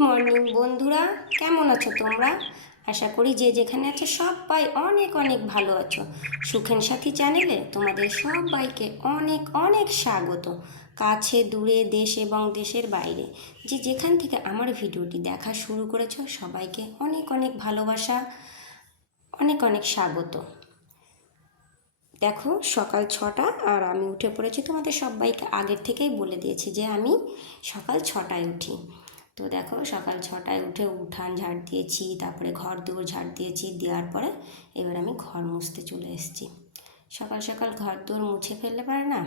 Morning বন্ধুরা, কেমন আছো তোমরা? আশা করি যে যেখানে আছো সবাই অনেক অনেক ভালো আছো। সুখেন সাথী চ্যানেলে তোমাদের সবাইকে অনেক অনেক স্বাগত। কাছে দূরে দেশ এবং দেশের বাইরে যে যেখান থেকে আমার ভিডিওটি দেখা শুরু করেছো সবাইকে অনেক অনেক ভালোবাসা, অনেক অনেক স্বাগত। দেখো সকাল 6টা আর আমি উঠে পড়েছি। তোমাদের সবাইকে আগের থেকেই বলে দিয়েছি যে আমি সকাল 6টায় উঠি। তো দেখো সকাল 6টায় উঠে উঠান ঝাড় দিয়েছি, তারপরে ঘর দৌড় ঝাড় দিয়েছি, দেওয়ার পরে এবার আমি ঘর মুছতে চলে এসেছি। সকাল সকাল ঘর দৌড় মুছে ফেললে পারে না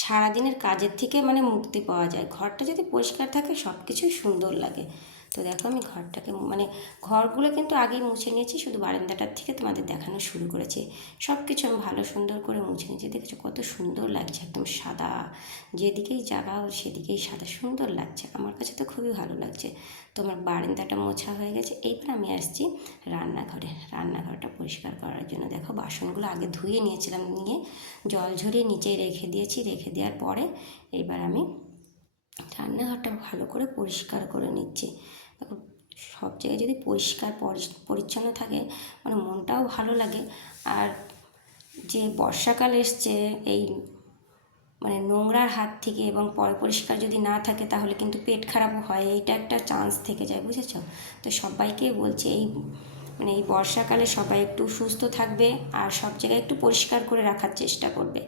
সারাদিনের কাজের থেকে মুক্তি পাওয়া যায়। ঘরটা যদি পরিষ্কার থাকে সব কিছুই সুন্দর লাগে। তো দেখো আমি ঘরটাকে ঘরগুলো কিন্তু আগেই মুছে নিয়েছি, শুধু বারান্দাটার থেকে তোমাদের দেখানো শুরু করেছি। সব কিছু আমি ভালো সুন্দর করে মুছে নিয়েছি। দেখেছো কত সুন্দর লাগছে, একদম সাদা, যেদিকেই যাওয়া সেদিকেই সাদা, সুন্দর লাগছে। আমার কাছে তো খুবই ভালো লাগছে। তোমার বারান্দাটা মোছা হয়ে গেছে। এইবার আমি আসছি রান্নাঘরটা পরিষ্কার করার জন্য। দেখো বাসনগুলো আগে ধুয়ে নিয়েছিলাম, নিয়ে জল ঝরিয়ে নিচে রেখে দিয়েছি। রেখে দেওয়ার পরে এবার আমি রান্নাঘরটা ভালো করে পরিষ্কার করে নিচ্ছি। দেখো সব জায়গায় যদি পরিষ্কার পরিচ্ছন্ন থাকে মনটাও ভালো লাগে। আর যে বর্ষাকাল এসছে, এই নোংরার হাত থেকে এবং পরিষ্কার যদি না থাকে তাহলে কিন্তু পেট খারাপও হয়, এইটা একটা চান্স থেকে যায়, বুঝেছো? তো সবাইকে বলছি এই বর্ষাকালে সবাই একটু সুস্থ থাকবে আর সব জায়গায় একটু পরিষ্কার করে রাখার চেষ্টা করবে।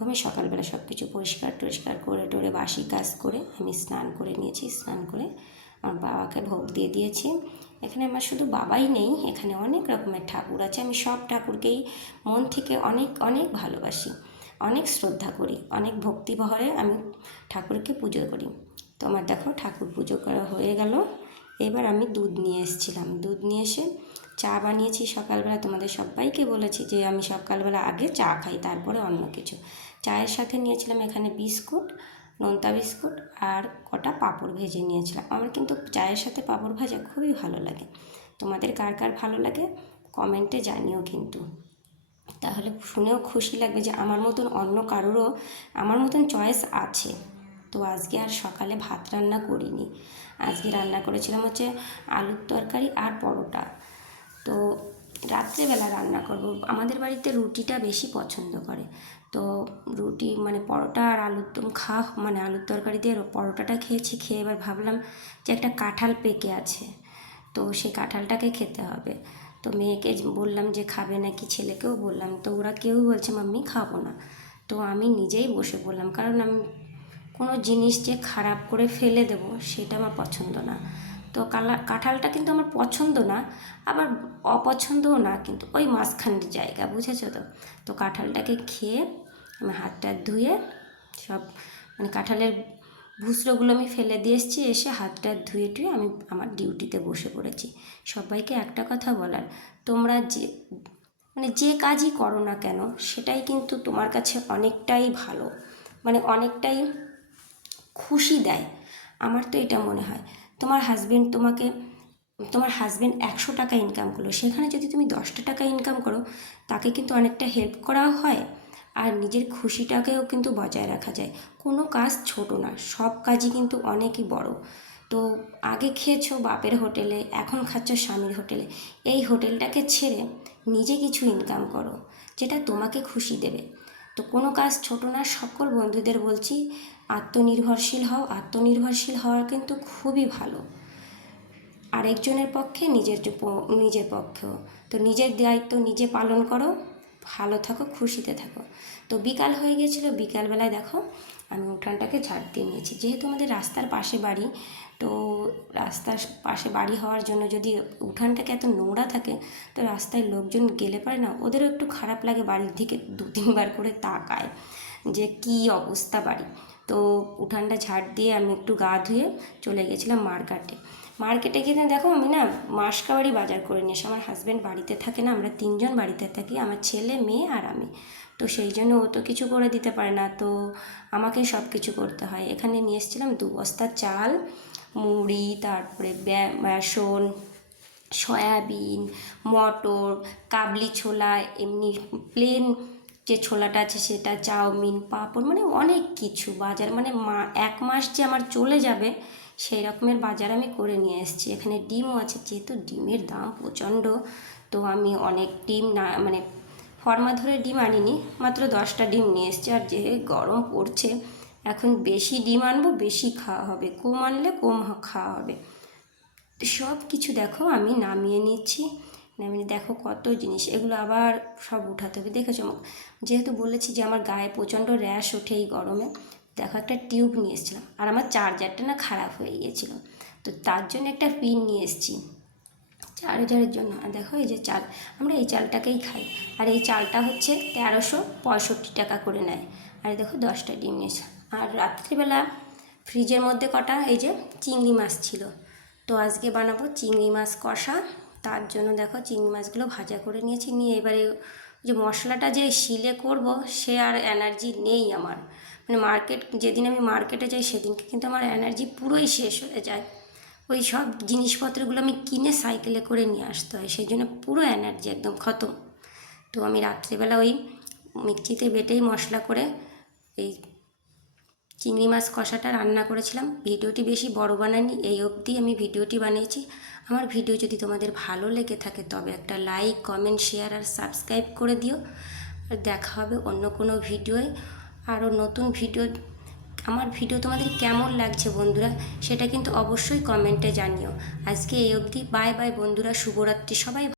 আমি সকালবেলা সব কিছু পরিষ্কার টরিষ্কার করে টোরে বাসি কাজ করে আমি স্নান করে নিয়েছি। স্নান করে আমার বাবাকে ভোগ দিয়ে দিয়েছি। এখানে আমার শুধু বাবাই নেই, এখানে অনেক রকমের ঠাকুর আছে। আমি সব ঠাকুরকেই মন থেকে অনেক অনেক ভালোবাসি, অনেক শ্রদ্ধা করি, অনেক ভক্তিবহরে আমি ঠাকুরকে পুজো করি। তো আমার দেখো ঠাকুর পুজো করা হয়ে গেল। এবার আমি দুধ নিয়ে এসেছিলাম। দুধ নিয়ে এসে চা বানিয়েছি সকালবেলা। তোমাদের সবাইকে বলেছি যে আমি সকালবেলা আগে চা খাই, তারপরে অন্য কিছু। চায়ের সাথে নিয়েছিলাম এখানে বিস্কুট, নোনতা বিস্কুট আর কটা পাঁপড় ভেজে নিয়েছিলাম। আমার কিন্তু চায়ের সাথে পাঁপড় ভাজা খুবই ভালো লাগে। তোমাদের কার কার ভালো লাগে কমেন্টে জানিও কিন্তু। তাহলে শুনেও খুশি লাগবে যে আমার মতন অন্য কারোরও আমার মতন চয়েস আছে। তো আজকে আর সকালে ভাত রান্না করিনি। আজকে রান্না করেছিলাম হচ্ছে আলুর তরকারি আর পরোটা। তো রাত্রেবেলা রান্না করব। আমাদের বাড়িতে রুটিটা বেশি পছন্দ করে। তো রুটি পরোটা আর আলুর দম খাওয়া আলুর তরকারি দিয়ে পরোটাটা খেয়েছি। খেয়ে এবার ভাবলাম যে একটা কাঁঠাল পেকে আছে, তো সেই কাঁঠালটাকে খেতে হবে। তো মেয়েকে বললাম যে খাবে নাকি, ছেলেকেও বললাম। তো ওরা কেউ বলছে মাম্মি খাবো না। তো আমি নিজেই বসে পড়লাম, কারণ আমি কোনো জিনিস যে খারাপ করে ফেলে দেবো সেটা আমার পছন্দ না। তো কাঁঠালটা কিন্তু আমার পছন্দ না, আবার অপছন্দও না, কিন্তু ওই মাঝখানের জায়গা, বুঝেছো তো? তো কাঁঠালটাকে খেয়ে আমি হাতটা ধুয়ে সব কাঁঠালের ভুসড়োগুলো আমি ফেলে দিয়ে এসেছি। এসে হাতটা ধুয়ে টুয়ে আমি আমার ডিউটিতে বসে পড়েছি। সবাইকে একটা কথা বলার, তোমরা যে কাজই করো না কেন সেটাই কিন্তু তোমার কাছে অনেকটাই ভালো, অনেকটাই খুশি দেয়। আমার তো এটা মনে হয়। তোমার হাজবেন্ড 100 টাকা ইনকাম করলো, সেখানে যদি তুমি 10টা টাকা ইনকাম করো তাকে কিন্তু অনেকটা হেল্প করাও হয়, আর নিজের খুশিটাকেও কিন্তু বজায় রাখা যায়। কোনো কাজ ছোট না, সব কাজই কিন্তু অনেকই বড়। তো আগে খেয়েছো বাপের হোটেলে, এখন খাচ্ছ স্বামীর হোটেলে। এই হোটেলটাকে ছেড়ে নিজে কিছু ইনকাম করো যেটা তোমাকে খুশি দেবে। তো কোনো কাজ ছোট না। সকল বন্ধুদের বলছি আত্মনির্ভরশীল হও। আত্মনির্ভরশীল হওয়া কিন্তু খুবই ভালো, আরেকজনের পক্ষে নিজের পক্ষেও। তো নিজের দায়িত্ব নিজে পালন করো, ভালো থাকো, খুশিতে থাকো। তো বিকাল হয়ে গেছিলো। বিকালবেলায় দেখো আমি উঠানটাকে ঝাড় দিয়ে নিয়েছি। যেহেতু আমাদের রাস্তার পাশে বাড়ি, তো রাস্তার পাশে বাড়ি হওয়ার জন্য যদি উঠানটাকে এত নোংরা থাকে তো রাস্তায় লোকজন গেলে পারে না, ওদেরও একটু খারাপ লাগে, বাড়ির দিকে 2-3বার করে তাকায় যে কী অবস্থা বাড়ি। তো উঠানটা ঝাড় দিয়ে আমি একটু গা ধুয়ে চলে গেছিলাম মার্কেটে গিয়ে দেখো আমি মাসকাবারি বাজার করে নিয়ে এসে, আমার হাজব্যান্ড বাড়িতে থাকে না, আমরা 3জন বাড়িতে থাকি, আমার ছেলে মেয়ে আর আমি। তো সেই জন্য ও তো কিছু করে দিতে পারে না, তো আমাকে সব কিছু করতে হয়। এখানে নিয়ে এসেছিলাম 2 বস্তা চাল, মুড়ি, তারপরে বেসন, সয়াবিন, মটর, কাবলি ছোলা, এমনি প্লেন যে ছোলাটা আছে সেটা, চাউমিন, পাঁপড়, অনেক কিছু বাজার। 1 মাস যে আমার চলে যাবে সেই রকমের বাজার আমি করে নিয়ে এসেছি। এখানে ডিমও আছে, যেহেতু ডিমের দাম প্রচণ্ড, তো আমি অনেক ডিম না মানে ফর্মা ধরে ডিম আনিনি, মাত্র 10টা ডিম নিয়ে এসেছি। আর যে গরম পড়ছে, এখন বেশি ডিম আনবো বেশি খাওয়া হবে, কম আনলে কম খাওয়া হবে। সব কিছু দেখো আমি নামিয়ে নিচ্ছি। নামিয়ে দেখো কত জিনিস, এগুলো আবার সব উঠাতে হবে। দেখেছো, যেহেতু বলেছি যে আমার গায়ে প্রচণ্ড র্যাশ ওঠে এই গরমে, দেখো একটা টিউব নিয়ে এসেছিলাম, আর আমার চার্জারটা না খারাপ হয়ে গিয়েছিলো, তো তার জন্য একটা পিন নিয়ে এসেছি চার্জারের জন্য। আর দেখো এই যে চাল, আমরা এই চালটাকেই খাই, আর এই চালটা হচ্ছে 1365 টাকা করে নেয়। আর দেখো 10টা ডিম নিয়েছে। আর রাত্রিবেলা ফ্রিজের মধ্যে কটা এই যে চিংড়ি মাছ ছিল, তো আজকে বানাবো চিংড়ি মাছ কষা। তার জন্য দেখো চিংড়ি মাছগুলো ভাজা করে নিয়েছি, নিয়ে এবারে যে মশলাটা যে শিলে করব সে আর এনার্জি নেই আমার। মানে যেদিন আমি মার্কেটে যাই সেদিনকে কিন্তু আমার এনার্জি পুরোই শেষ হয়ে যায়। ওই সব জিনিসপত্রগুলো আমি কিনে সাইকেলে করে নিয়ে আসতে হয়, সেই জন্য পুরো এনার্জি একদম খতম। তো আমি রাত্রিবেলা ওই মিক্সিতে বেটেই মশলা করে এই চিংড়ি মাছ কষাটা রান্না করেছিলাম। ভিডিওটি বেশি বড় বানাইনি, এই অবধি আমি ভিডিওটি বানিয়েছি। আমার ভিডিও যদি তোমাদের ভালো লেগে থাকে তবে একটা লাইক, কমেন্ট, শেয়ার আর সাবস্ক্রাইব করে দিও। আর দেখা হবে অন্য কোনো ভিডিওয়, আরও নতুন ভিডিও। আমার ভিডিও তোমাদের কেমন লাগছে বন্ধুরা, সেটা কিন্তু অবশ্যই কমেন্টে জানিও। আজকে এই অবধি, বাই বাই বন্ধুরা, শুভরাত্রি সবাই।